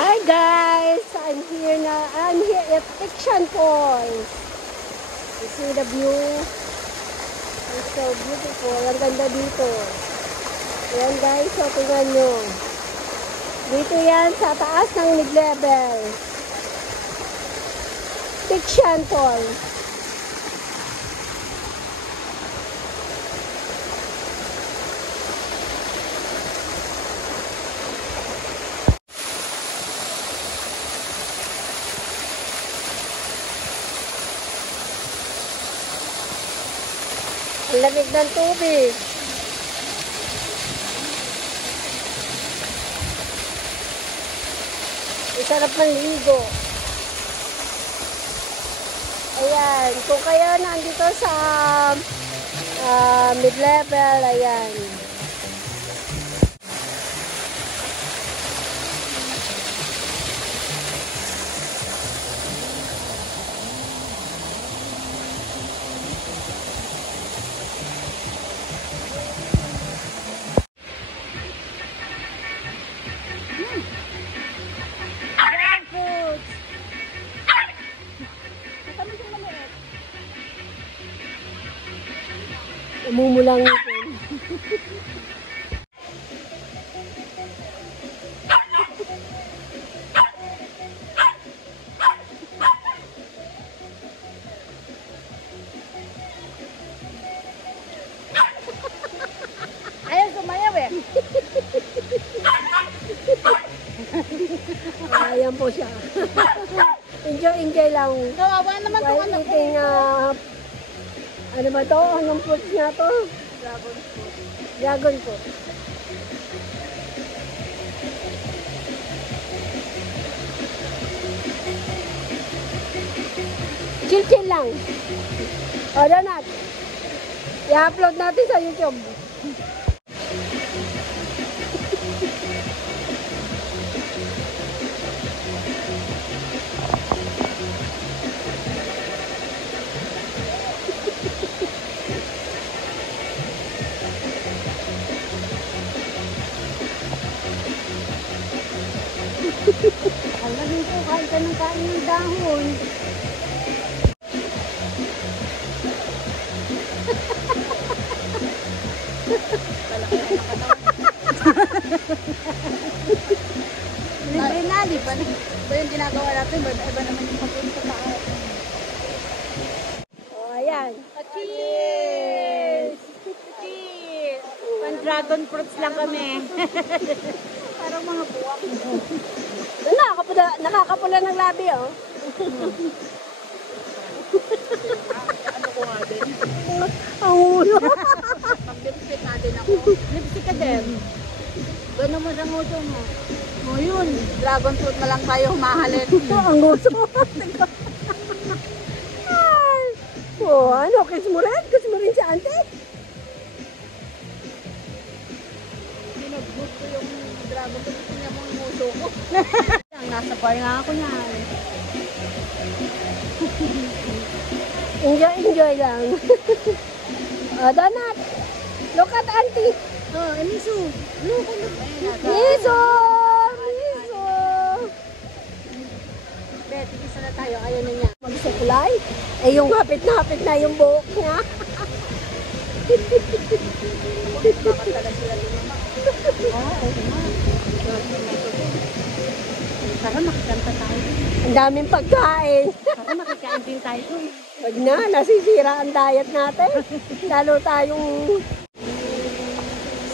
Hi guys, I'm here at Fiction Falls. You see the view? It's so beautiful. Ang ganda dito. Ayan guys, so tingnan nyo. Dito yan sa taas ng mid-level. Fiction Falls. Ang lamig ng tubig. Masarap manligo. Ayan. Kung kayo nandito sa mid-level, ayan. Umumulang ito. Ayaw sumayaw eh. Ayan po siya. Enjoy lang. Kawawa naman itong anak ko. Eating, ano ba to? Anong fruit niya to? Dragon fruit. Dragon fruit. Chill lang. O, Donat. I-upload natin sa YouTube. Alam mo, kain ka ng kain ng dahon. Libre na, di ba? Ba yung ginagawa natin? Iba naman yung papunta sa taas. O, ayan. Cheers! Cheers! Pan-dragon fruits lang kami. Parang mga buwak. Nakakapula ng labi, oh. Ano ko nga din? Ang ulo. Mag-lipstick natin ako. Lipstick ka din. Gano'n mo sa nguso mo. O yun, dragon fruit na lang tayo humahalin. Ang uso. Ay. Oh, ano? Kiss mo rin? Kiss mo rin si ante? Pinag-boot ko yung dragon fruit. Gusto niya mong nguso ko. Nasa bar nga ako niyan. Enjoy lang. Donat, look at auntie. Oh, Emisu. Look, look. Miso! Miso! Bet, isa na tayo. Ayaw na niya. Magsukulay. Eh, yung hapit na yung buhok niya. Bakit talaga sila lumama? Oo nga. Tara, makikanta tayo. Ang daming pagkain. Tara, makikain din tayo. Wag na, nasisira ang diet natin. Lalo tayong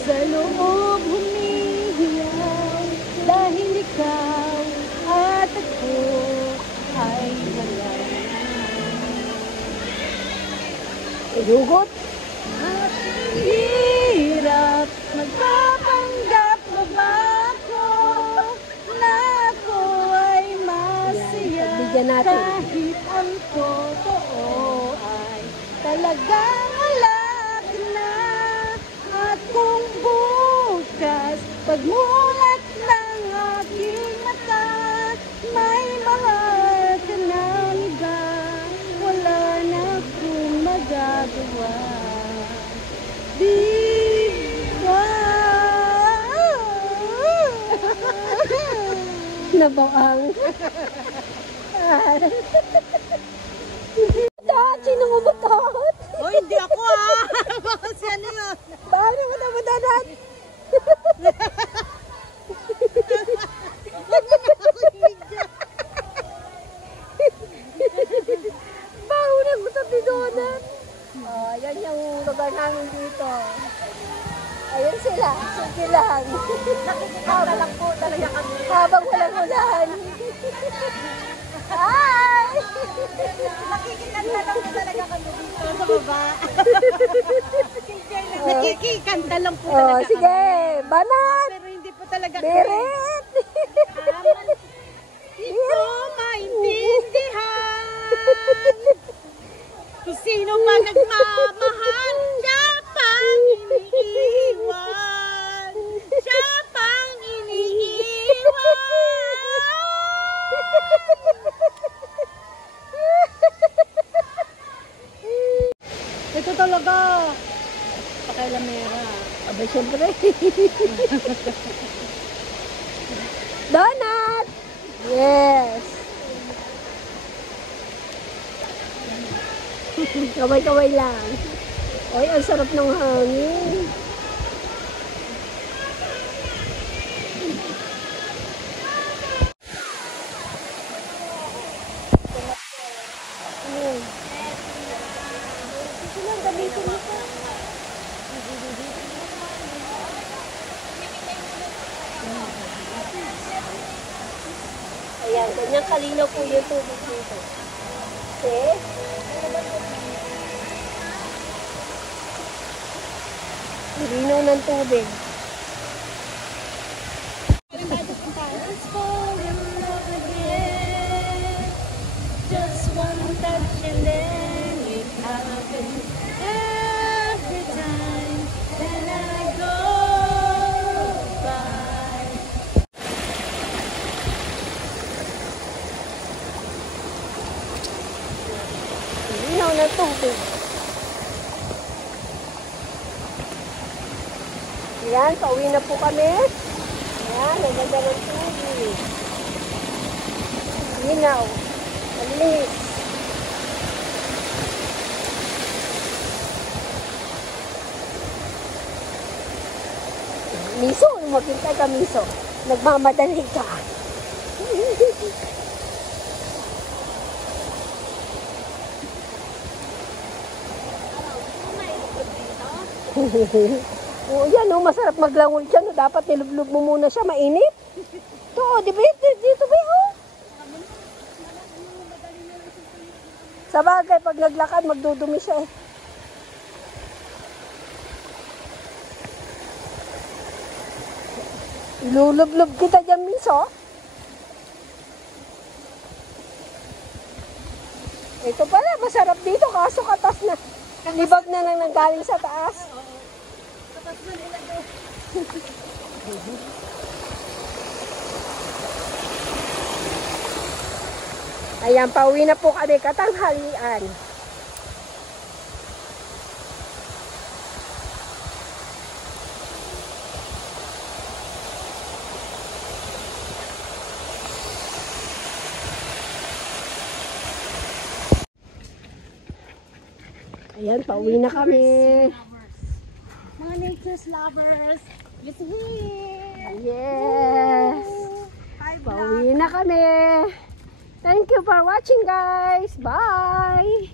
Sa loob humihiyaw dahil ikaw at ako ay wala ilugot. at hirap magpapanggap na ba ako na ako ay masaya Pagbigyan natin. kahit ang totoo ay talagang wala ka na. At kung bukas pagmulat ng aking mata may mahal ka ng iba, wala na akong magagawa. Di ba? Nabaang. Dad, sinong umutot? Oh, hindi ako ah. Baka si ano yun? Bakit mo na mo, Dad? Baho na gutot ni Donut. Oh, yan yung lugar namin dito. Ayun sila, sige lang. Nakikita lang po talaga kami. Habang walang ulan. Hi! Nakikita lang po talaga kami dito sa baba. Nakikikanta lang po Oh, talaga sige, kami. banat! Pero hindi po talaga Birit! Hindi ko maintindihan. Kung sino pa nagmamahal, siya pang iniiwan. Siya pang iniiwan. Ito talaga. Pakailamera. Aba, syempre. Donut! Yes! Kaway-kaway lang. Oy, ang sarap ng hangin. Ayan, ganyan kalinaw po yung tubig dito. Okay? Linaw ng tubig. Just one touch and then it happens every time that I go by. Linaw ng tubig. Ayan, pauwi na po kami. Ayan, ang ganda ng tubig. Linaw. Malinis. Miso, makita ka, Miso. Nagmamadali ka. Oo, yan, oh, masarap maglangon siya. No? Dapat nilublog mo muna siya, mainit. Ito, oh, di ba? Dito ba, oh? Sa bagay, pag naglakad, magdudumi siya, eh. Ilulublob kita dyan, Miso. Ito pala, masarap dito, kaso katas na. Libag na lang nanggaling sa taas. Ayan, pauwi na po kami katanghalian. Ayan, pauwi na kami. Mga nature's lovers, it's here! Yes! Hi, vlog! Pauwi na kami. Thank you for watching, guys. Bye!